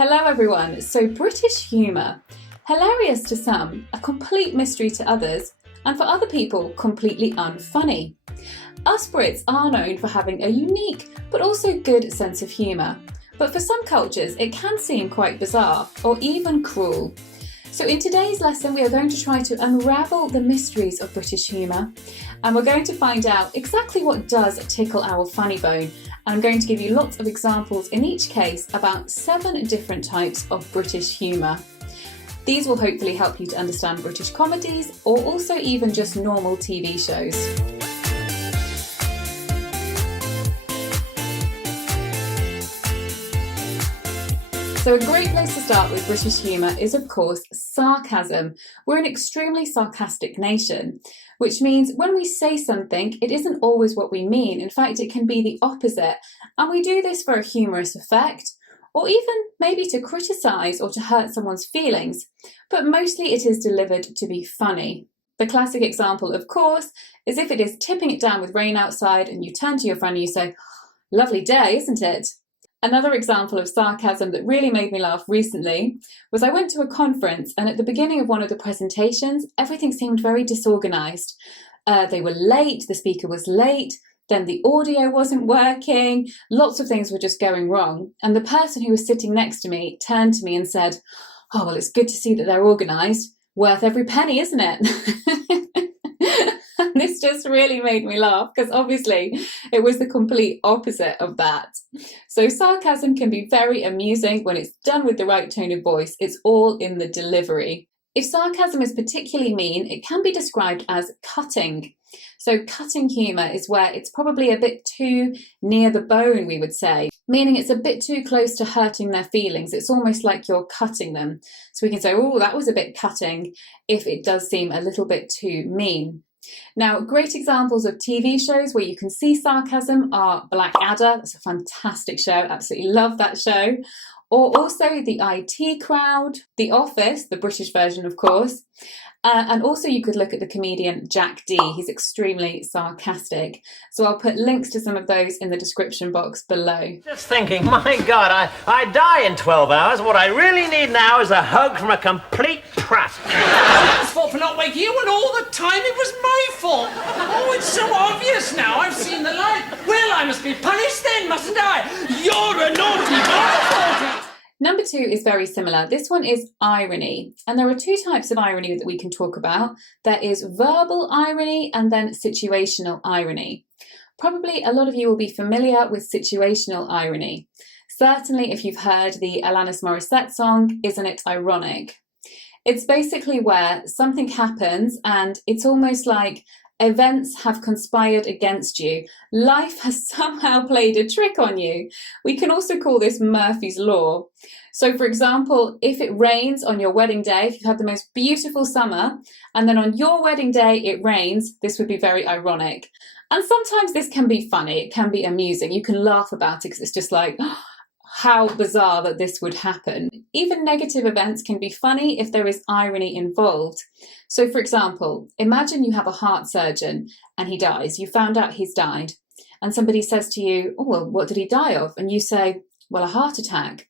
Hello everyone, so British humour. Hilarious to some, a complete mystery to others, and for other people, completely unfunny. Us Brits are known for having a unique but also good sense of humour, but for some cultures it can seem quite bizarre or even cruel. So in today's lesson we are going to try to unravel the mysteries of British humour, and we're going to find out exactly what does tickle our funny bone. I'm going to give you lots of examples in each case about 7 different types of British humour. These will hopefully help you to understand British comedies or also even just normal TV shows. So a great place to start with British humour is of course sarcasm. We're an extremely sarcastic nation, which means when we say something, it isn't always what we mean. In fact, it can be the opposite. And we do this for a humorous effect, or even maybe to criticise or to hurt someone's feelings. But mostly it is delivered to be funny. The classic example, of course, is if it is tipping it down with rain outside and you turn to your friend and you say, "Lovely day, isn't it?" Another example of sarcasm that really made me laugh recently was I went to a conference, and at the beginning of one of the presentations, everything seemed very disorganised. They were late, the speaker was late, then the audio wasn't working, lots of things were just going wrong. And the person who was sitting next to me turned to me and said, "Oh, well, it's good to see that they're organised. Worth every penny, isn't it?" This just really made me laugh because obviously it was the complete opposite of that. So sarcasm can be very amusing when it's done with the right tone of voice. It's all in the delivery. If sarcasm is particularly mean, it can be described as cutting. So cutting humour is where it's probably a bit too near the bone, we would say, meaning it's a bit too close to hurting their feelings. It's almost like you're cutting them. So we can say, "Oh, that was a bit cutting," if it does seem a little bit too mean. Now, great examples of TV shows where you can see sarcasm are Blackadder. That's a fantastic show. Absolutely love that show. Or also The IT Crowd, The Office, the British version, of course. And also you could look at the comedian Jack Dee. He's extremely sarcastic. So I'll put links to some of those in the description box below. Just thinking, my God, I die in 12 hours. What I really need now is a hug from a complete prat. It's fault for not waking you, and all the time it was my fault. Oh, it's so obvious now. I've seen the light. Well, I must be punished then, mustn't I? You're a naughty boy. Number 2 is very similar. This one is irony. And there are 2 types of irony that we can talk about. There is verbal irony and then situational irony. Probably a lot of you will be familiar with situational irony. Certainly if you've heard the Alanis Morissette song, "Isn't It Ironic?" It's basically where something happens and it's almost like events have conspired against you. Life has somehow played a trick on you. We can also call this Murphy's Law. So for example, if it rains on your wedding day, if you've had the most beautiful summer, and then on your wedding day it rains, this would be very ironic. And sometimes this can be funny, it can be amusing. You can laugh about it because it's just like, how bizarre that this would happen. Even negative events can be funny if there is irony involved. So for example, imagine you have a heart surgeon and he dies. You found out he's died and somebody says to you, "Oh, well, what did he die of?" And you say, "Well, a heart attack."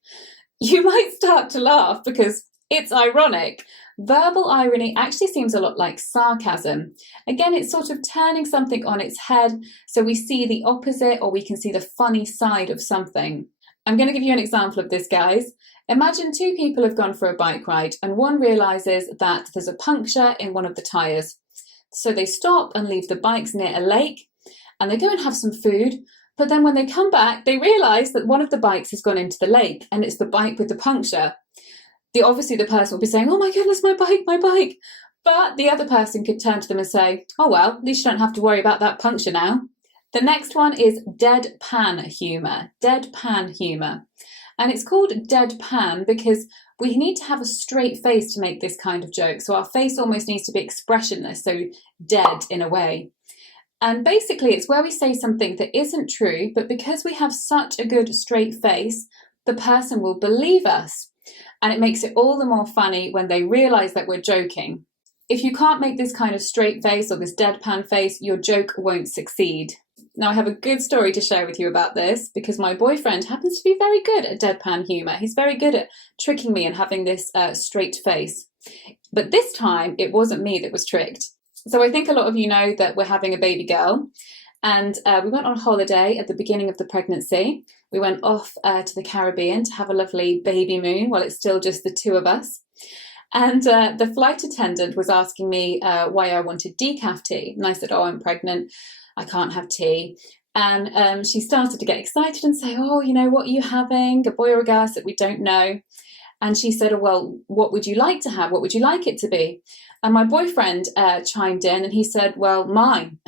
You might start to laugh because it's ironic. Verbal irony actually seems a lot like sarcasm. Again, it's sort of turning something on its head so we see the opposite or we can see the funny side of something. I'm going to give you an example of this, guys. Imagine 2 people have gone for a bike ride and one realises that there's a puncture in one of the tyres. So they stop and leave the bikes near a lake and they go and have some food. But then when they come back, they realise that one of the bikes has gone into the lake and it's the bike with the puncture. Obviously the person will be saying, "Oh my goodness, my bike, my bike." But the other person could turn to them and say, "Oh well, at least you don't have to worry about that puncture now." The next one is deadpan humour. Deadpan humour. And it's called deadpan because we need to have a straight face to make this kind of joke. So our face almost needs to be expressionless, so dead in a way. And basically it's where we say something that isn't true, but because we have such a good straight face, the person will believe us. And it makes it all the more funny when they realise that we're joking. If you can't make this kind of straight face or this deadpan face, your joke won't succeed. Now, I have a good story to share with you about this because my boyfriend happens to be very good at deadpan humour. He's very good at tricking me and having this straight face. But this time, it wasn't me that was tricked. So I think a lot of you know that we're having a baby girl. And we went on holiday at the beginning of the pregnancy. We went off to the Caribbean to have a lovely baby moon while it's still just the two of us. And the flight attendant was asking me why I wanted decaf tea. And I said, oh, I'm pregnant. I can't have tea. And she started to get excited and say, oh, you know, what are you having? A boy or a girl? I said, we don't know. And she said, oh, well, what would you like to have? What would you like it to be? And my boyfriend chimed in and he said, well, mine.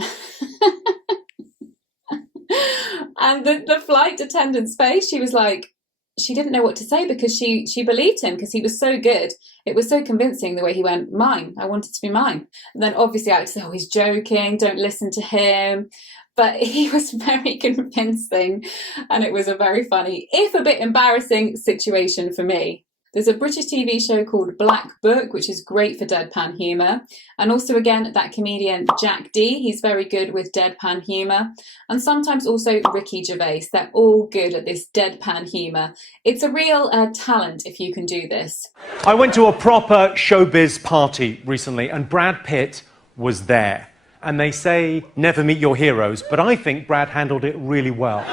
And the flight attendant's face, she was like, she didn't know what to say because she believed him because he was so good. It was so convincing the way he went, mine. I want it to be mine. And then obviously I had to say, oh, he's joking. Don't listen to him. But he was very convincing. And it was a very funny, if a bit embarrassing situation for me. There's a British TV show called Black Book, which is great for deadpan humour. And also, again, that comedian Jack D, he's very good with deadpan humour. And sometimes also Ricky Gervais. They're all good at this deadpan humour. It's a real talent if you can do this. I went to a proper showbiz party recently, and Brad Pitt was there. And they say, never meet your heroes, but I think Brad handled it really well.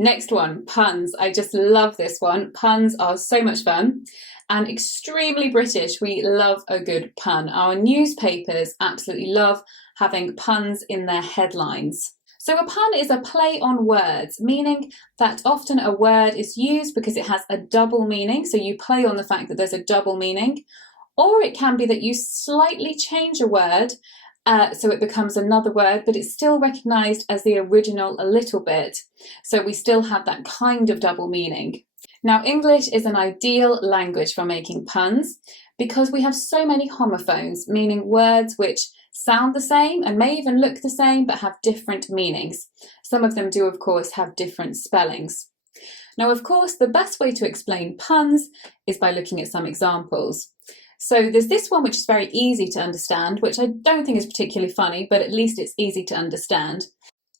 Next one, puns. I just love this one. Puns are so much fun and extremely British. We love a good pun. Our newspapers absolutely love having puns in their headlines. So a pun is a play on words, meaning that often a word is used because it has a double meaning. So you play on the fact that there's a double meaning, or it can be that you slightly change a word so it becomes another word, but it's still recognised as the original a little bit. So we still have that kind of double meaning. Now, English is an ideal language for making puns because we have so many homophones, meaning words which sound the same and may even look the same but have different meanings. Some of them do, of course, have different spellings. Now, of course, the best way to explain puns is by looking at some examples. So there's this one which is very easy to understand, which I don't think is particularly funny, but at least it's easy to understand.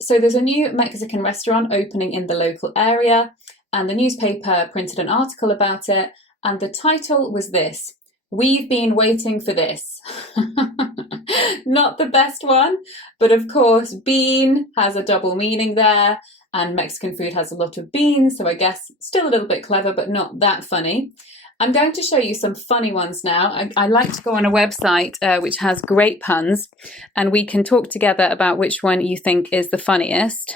So there's a new Mexican restaurant opening in the local area, and the newspaper printed an article about it, and the title was this: "We've been waiting for this." Not the best one, but of course bean has a double meaning there, and Mexican food has a lot of beans, so I guess still a little bit clever, but not that funny. I'm going to show you some funny ones now. I like to go on a website which has great puns, and we can talk together about which one you think is the funniest.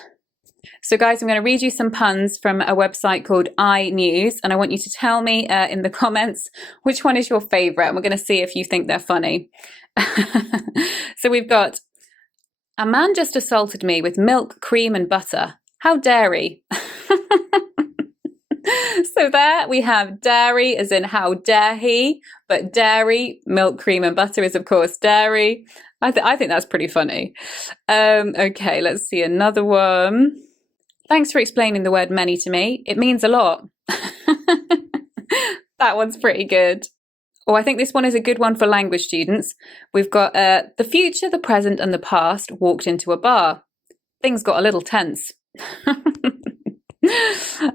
So guys, I'm going to read you some puns from a website called iNews, and I want you to tell me in the comments which one is your favourite, and we're going to see if you think they're funny. So we've got, "A man just assaulted me with milk, cream and butter. How dare he?" So there we have dairy as in how dare he, but dairy, milk, cream and butter is of course dairy. I think that's pretty funny. Okay, let's see another one. "Thanks for explaining the word many to me. It means a lot." That one's pretty good. Oh, I think this one is a good one for language students. We've got the future, the present and the past walked into a bar. Things got a little tense.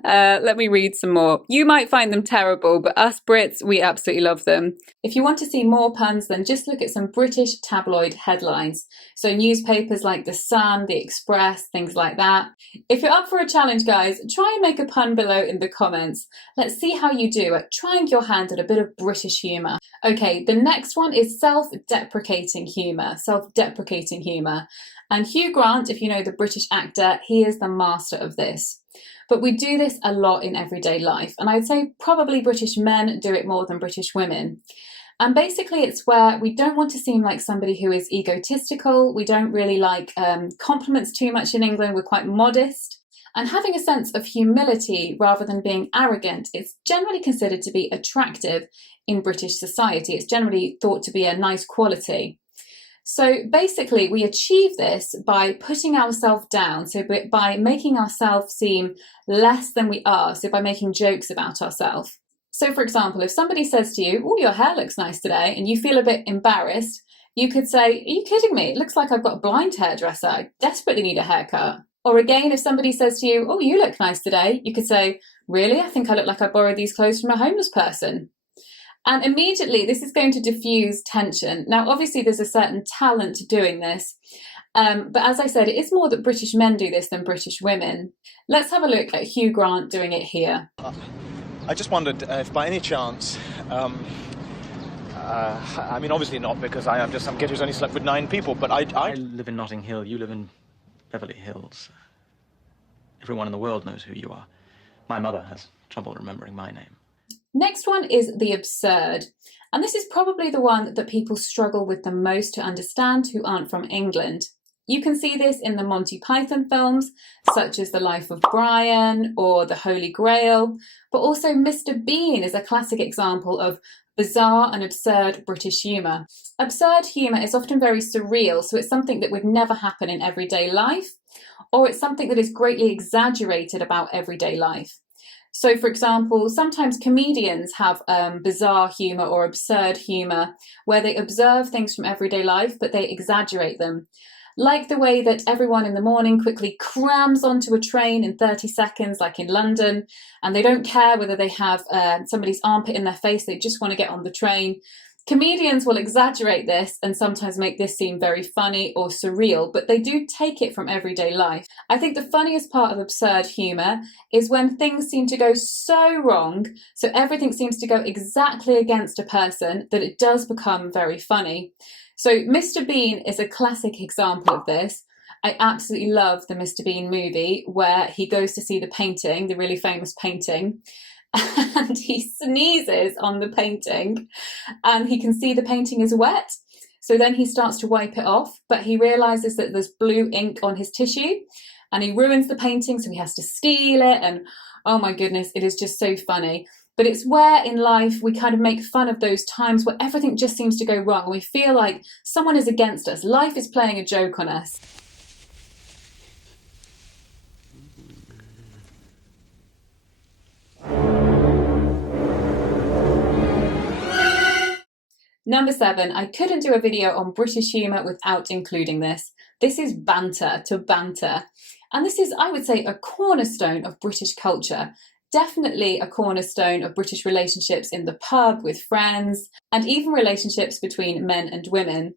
Let me read some more. You might find them terrible, but us Brits, we absolutely love them. If you want to see more puns, then just look at some British tabloid headlines. So newspapers like The Sun, The Express, things like that. If you're up for a challenge, guys, try and make a pun below in the comments. Let's see how you do at trying your hand at a bit of British humour. Okay, the next one is self-deprecating humour. Self-deprecating humour. And Hugh Grant, if you know the British actor, he is the master of this. But we do this a lot in everyday life, and I'd say probably British men do it more than British women. And basically it's where we don't want to seem like somebody who is egotistical, we don't really like compliments too much in England, we're quite modest. And having a sense of humility rather than being arrogant, it's generally considered to be attractive in British society. It's generally thought to be a nice quality. So basically we achieve this by putting ourselves down, so by making ourselves seem less than we are, so by making jokes about ourselves. So for example, if somebody says to you, "Oh, your hair looks nice today," and you feel a bit embarrassed, you could say, "Are you kidding me? It looks like I've got a blind hairdresser. I desperately need a haircut." Or again, if somebody says to you, oh, you look nice today, you could say, really? I think I look like I borrowed these clothes from a homeless person. And immediately this is going to diffuse tension. Now, obviously there's a certain talent to doing this. But as I said, it is more that British men do this than British women. Let's have a look at Hugh Grant doing it here. I just wondered if by any chance, I mean, obviously not, because I'm just some kid who's only slept with 9 people, but I live in Notting Hill, you live in Beverly Hills. Everyone in the world knows who you are. My mother has trouble remembering my name. Next one is the absurd. And this is probably the one that people struggle with the most to understand who aren't from England. You can see this in the Monty Python films, such as The Life of Brian or The Holy Grail, but also Mr. Bean is a classic example of bizarre and absurd British humour. Absurd humour is often very surreal, so it's something that would never happen in everyday life, or it's something that is greatly exaggerated about everyday life. So, for example, sometimes comedians have bizarre humour or absurd humour where they observe things from everyday life, but they exaggerate them. Like the way that everyone in the morning quickly crams onto a train in 30 seconds, like in London, and they don't care whether they have somebody's armpit in their face, they just want to get on the train. Comedians will exaggerate this and sometimes make this seem very funny or surreal, but they do take it from everyday life. I think the funniest part of absurd humour is when things seem to go so wrong, so everything seems to go exactly against a person, that it does become very funny. So Mr. Bean is a classic example of this. I absolutely love the Mr. Bean movie where he goes to see the painting, the really famous painting, and he sneezes on the painting and he can see the painting is wet. So then he starts to wipe it off, but he realizes that there's blue ink on his tissue and he ruins the painting, so he has to steal it. And oh my goodness, it is just so funny. But it's where in life we kind of make fun of those times where everything just seems to go wrong and we feel like someone is against us. Life is playing a joke on us. Number 7, I couldn't do a video on British humour without including this. This is banter, to banter. And this is, I would say, a cornerstone of British culture. Definitely a cornerstone of British relationships in the pub with friends, and even relationships between men and women.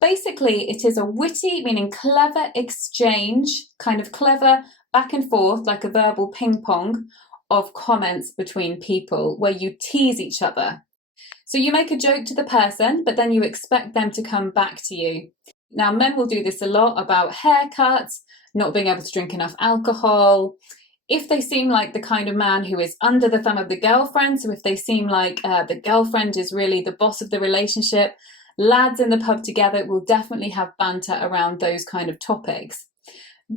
Basically, it is a witty, meaning clever exchange, kind of clever back and forth, like a verbal ping pong, of comments between people where you tease each other. So you make a joke to the person, but then you expect them to come back to you. Now, men will do this a lot about haircuts, not being able to drink enough alcohol. If they seem like the kind of man who is under the thumb of the girlfriend, so if they seem like the girlfriend is really the boss of the relationship, lads in the pub together will definitely have banter around those kind of topics.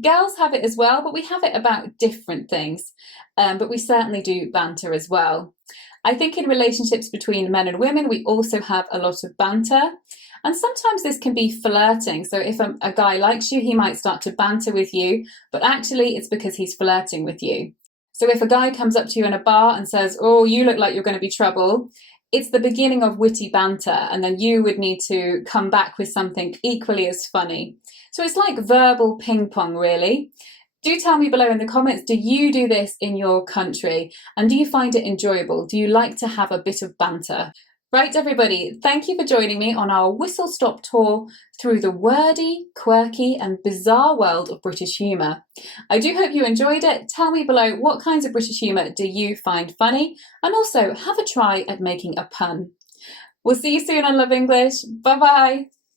Girls have it as well, but we have it about different things. But we certainly do banter as well. I think in relationships between men and women, we also have a lot of banter. And sometimes this can be flirting. So if a guy likes you, he might start to banter with you, but actually it's because he's flirting with you. So if a guy comes up to you in a bar and says, oh, you look like you're going to be trouble, it's the beginning of witty banter. And then you would need to come back with something equally as funny. So it's like verbal ping pong, really. Do tell me below in the comments, do you do this in your country? And do you find it enjoyable? Do you like to have a bit of banter? Right, everybody, thank you for joining me on our whistle-stop tour through the wordy, quirky and bizarre world of British humour. I do hope you enjoyed it. Tell me below what kinds of British humour do you find funny? And also have a try at making a pun. We'll see you soon on Love English. Bye-bye.